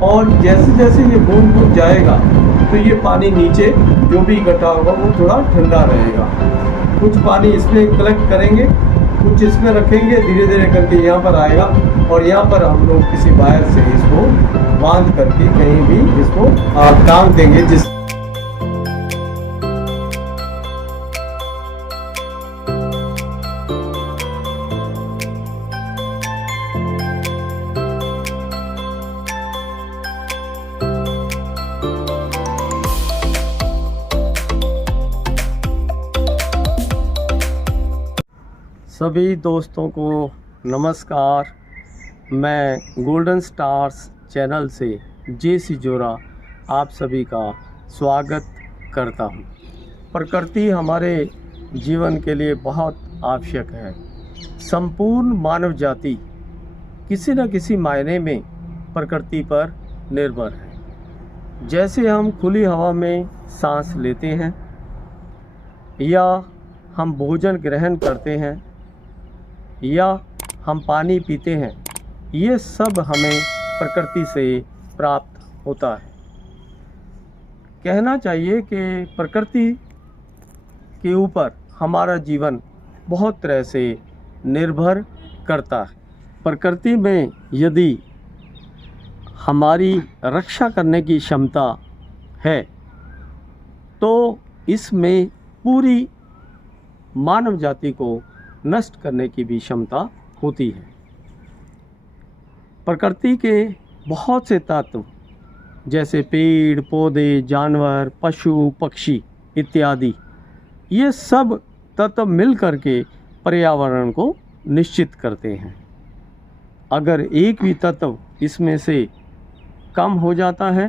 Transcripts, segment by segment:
और जैसे जैसे ये बूंद बूंद जाएगा तो ये पानी नीचे जो भी इकट्ठा होगा वो थोड़ा ठंडा रहेगा। कुछ पानी इसमें कलेक्ट करेंगे, कुछ इसमें रखेंगे, धीरे धीरे करके यहाँ पर आएगा और यहाँ पर हम लोग किसी वायर से इसको बांध करके कहीं भी इसको टांग देंगे। जिस सभी दोस्तों को नमस्कार। मैं गोल्डन स्टार्स चैनल से जे.सी. जोरा आप सभी का स्वागत करता हूं। प्रकृति हमारे जीवन के लिए बहुत आवश्यक है। संपूर्ण मानव जाति किसी न किसी मायने में प्रकृति पर निर्भर है। जैसे हम खुली हवा में सांस लेते हैं या हम भोजन ग्रहण करते हैं या हम पानी पीते हैं, ये सब हमें प्रकृति से प्राप्त होता है। कहना चाहिए कि प्रकृति के ऊपर हमारा जीवन बहुत तरह से निर्भर करता है। प्रकृति में यदि हमारी रक्षा करने की क्षमता है तो इसमें पूरी मानव जाति को नष्ट करने की भी क्षमता होती है। प्रकृति के बहुत से तत्व जैसे पेड़ पौधे, जानवर, पशु पक्षी इत्यादि, ये सब तत्व मिल करके पर्यावरण को निश्चित करते हैं। अगर एक भी तत्व इसमें से कम हो जाता है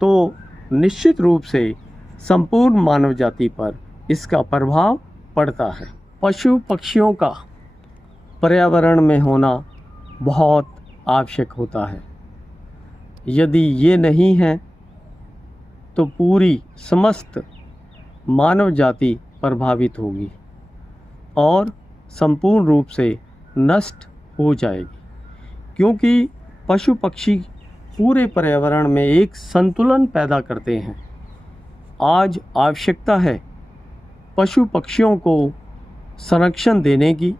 तो निश्चित रूप से संपूर्ण मानव जाति पर इसका प्रभाव पड़ता है। पशु पक्षियों का पर्यावरण में होना बहुत आवश्यक होता है। यदि ये नहीं है तो पूरी समस्त मानव जाति प्रभावित होगी और संपूर्ण रूप से नष्ट हो जाएगी, क्योंकि पशु पक्षी पूरे पर्यावरण में एक संतुलन पैदा करते हैं। आज आवश्यकता है पशु पक्षियों को संरक्षण देने की,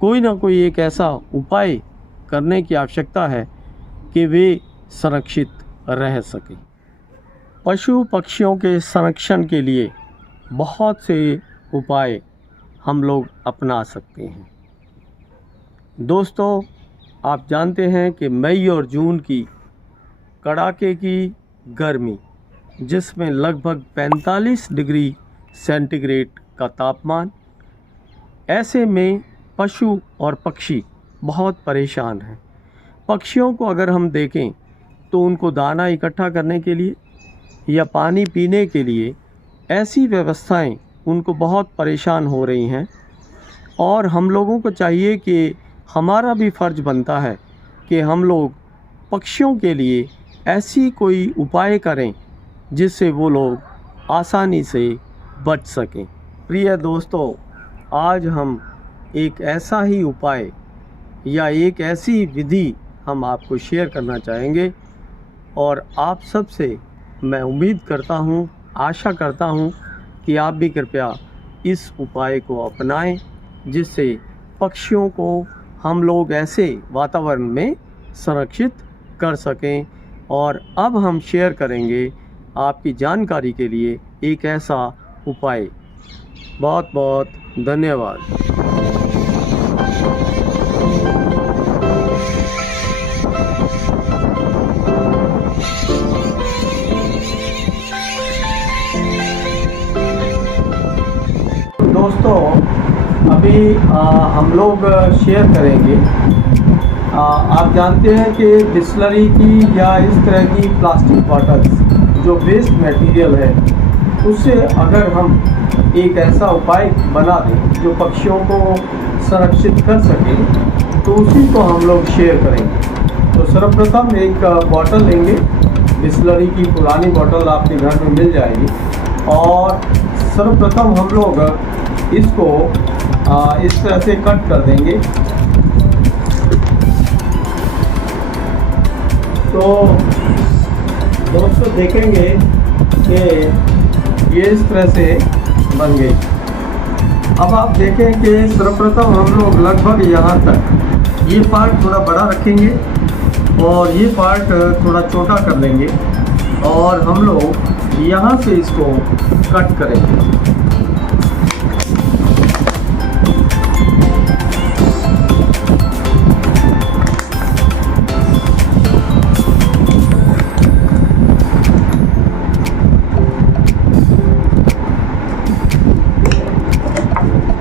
कोई ना कोई एक ऐसा उपाय करने की आवश्यकता है कि वे संरक्षित रह सकें। पशु पक्षियों के संरक्षण के लिए बहुत से उपाय हम लोग अपना सकते हैं। दोस्तों, आप जानते हैं कि मई और जून की कड़ाके की गर्मी, जिसमें लगभग 45 डिग्री सेंटीग्रेड का तापमान, ऐसे में पशु और पक्षी बहुत परेशान हैं। पक्षियों को अगर हम देखें तो उनको दाना इकट्ठा करने के लिए या पानी पीने के लिए ऐसी व्यवस्थाएं उनको बहुत परेशान हो रही हैं, और हम लोगों को चाहिए कि हमारा भी फ़र्ज़ बनता है कि हम लोग पक्षियों के लिए ऐसी कोई उपाय करें जिससे वो लोग आसानी से बच सकें। प्रिय दोस्तों, आज हम एक ऐसा ही उपाय या एक ऐसी विधि हम आपको शेयर करना चाहेंगे, और आप सब से मैं उम्मीद करता हूँ, आशा करता हूँ कि आप भी कृपया इस उपाय को अपनाएं, जिससे पक्षियों को हम लोग ऐसे वातावरण में संरक्षित कर सकें। और अब हम शेयर करेंगे आपकी जानकारी के लिए एक ऐसा उपाय। बहुत बहुत धन्यवाद। दोस्तों, अभी हम लोग शेयर करेंगे, आप जानते हैं कि बिस्लरी की या इस तरह की प्लास्टिक बॉटल्स जो वेस्ट मटेरियल है, उससे अगर हम एक ऐसा उपाय बना दें जो पक्षियों को संरक्षित कर सके, तो उसी को हम लोग शेयर करेंगे। तो सर्वप्रथम एक बॉटल लेंगे, बिस्लरी की पुरानी बॉटल आपके घर में मिल जाएगी, और सर्वप्रथम हम लोग इसको इस तरह से कट कर देंगे। तो दोस्तों देखेंगे कि ये इस तरह से बन गई। अब आप देखें कि सर्वप्रथम हम लोग लगभग यहाँ तक ये पार्ट थोड़ा बड़ा रखेंगे और ये पार्ट थोड़ा छोटा कर लेंगे और हम लोग यहाँ से इसको कट करेंगे।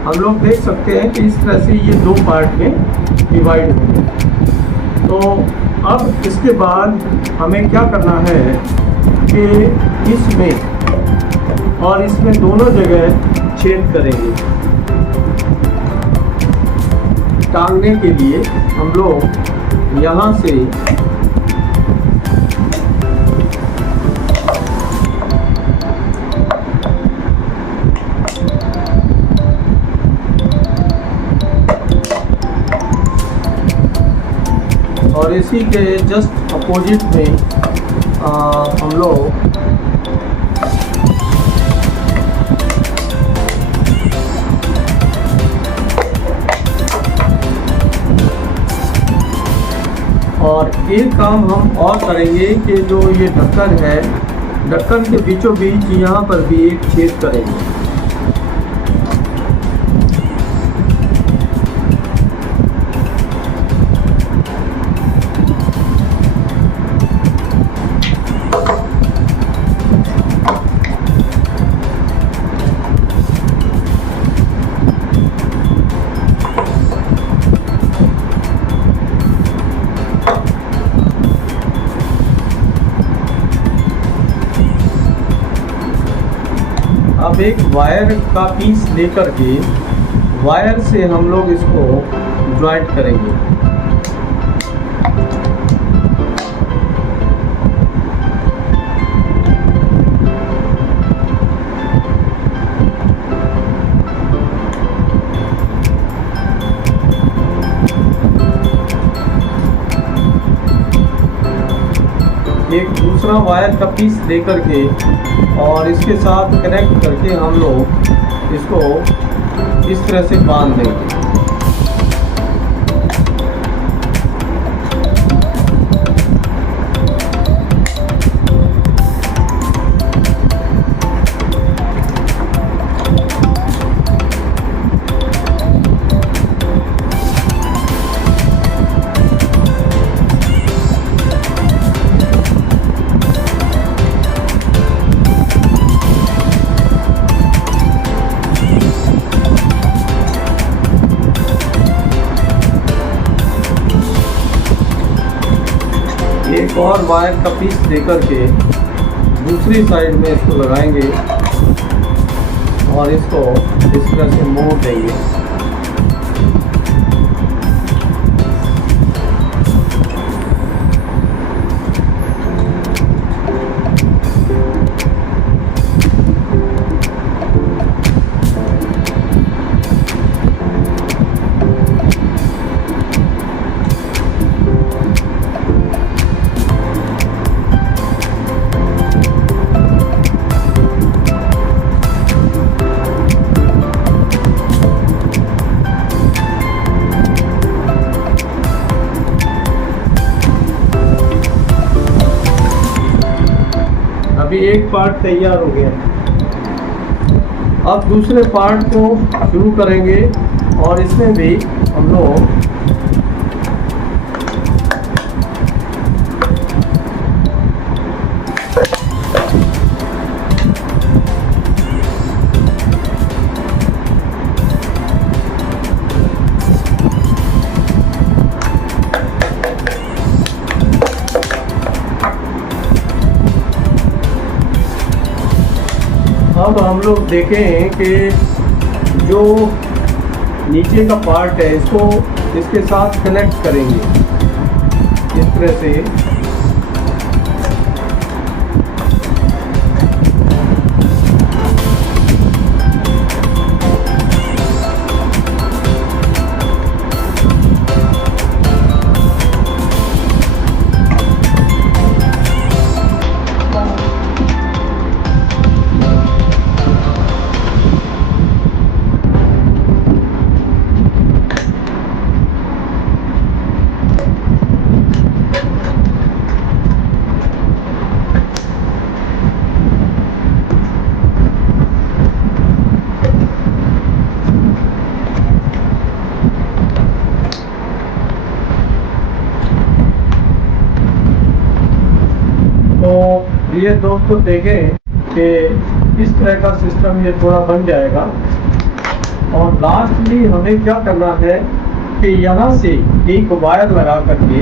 हम लोग देख सकते हैं कि इस तरह से ये दो पार्ट में डिवाइड हो गए। तो अब इसके बाद हमें क्या करना है कि इसमें और इसमें दोनों जगह छेद करेंगे। टांगने के लिए हम लोग यहाँ से और इसी के जस्ट अपोजिट में हम लोग और एक काम हम और करेंगे कि जो ये ढक्कन है, ढक्कन के बीचों बीच यहाँ पर भी एक छेद करेंगे। अब एक वायर का पीस लेकर के वायर से हम लोग इसको ज्वाइंट करेंगे। एक दूसरा वायर का पीस लेकर के और इसके साथ कनेक्ट करके हम लोग इसको इस तरह से बांध देंगे। एक और वायर का पीस देकर के दूसरी साइड में इसको लगाएंगे और इसको इस तरह से मोड़ देंगे। अभी एक पार्ट तैयार हो गया। अब दूसरे पार्ट को शुरू करेंगे और इसमें भी हम लोग अब हम लोग देखें कि जो नीचे का पार्ट है इसको इसके साथ कनेक्ट करेंगे इस तरह से। ये दोस्तों देखें कि इस तरह का सिस्टम ये थोड़ा बन जाएगा। और लास्टली हमें क्या करना है कि यहाँ से एक वायर लगा करके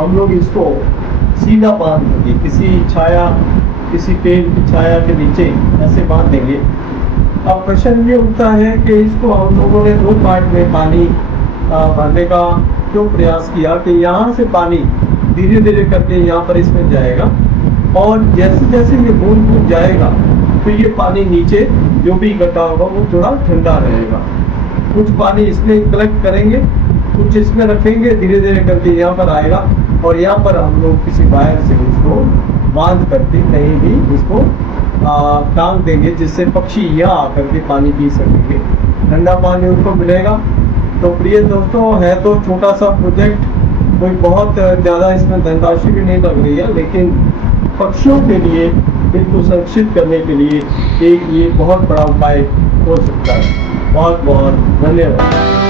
हम लोग इसको सीधा बांध देंगे, किसी पेड़ की छाया के नीचे ऐसे बांध देंगे। अब क्वेश्चन ये उठता है कि इसको हम लोगों ने 2 पार्ट में पानी भरने का क्यों प्रयास किया कि यहाँ से पानी धीरे धीरे करके यहाँ पर इसमें जाएगा और जैसे जैसे ये बूंद बूंद जाएगा तो ये पानी नीचे जो भी इकट्ठा होगा वो थोड़ा ठंडा रहेगा। कुछ पानी इसमें कलेक्ट करेंगे, कुछ इसमें रखेंगे, धीरे धीरे करके यहाँ पर आएगा और यहाँ पर हम लोग किसी वायर से इसको बांध करके कहीं भी इसको टांग देंगे, जिससे पक्षी यहाँ आकर के पानी पी सकेंगे, ठंडा पानी उनको मिलेगा। तो प्रिय दोस्तों, है तो छोटा सा प्रोजेक्ट, कोई बहुत ज़्यादा इसमें धनराशि भी नहीं लग रही है, लेकिन पक्षियों के लिए इनको सुरक्षित करने के लिए एक ये बहुत बड़ा उपाय हो सकता है। बहुत बहुत धन्यवाद।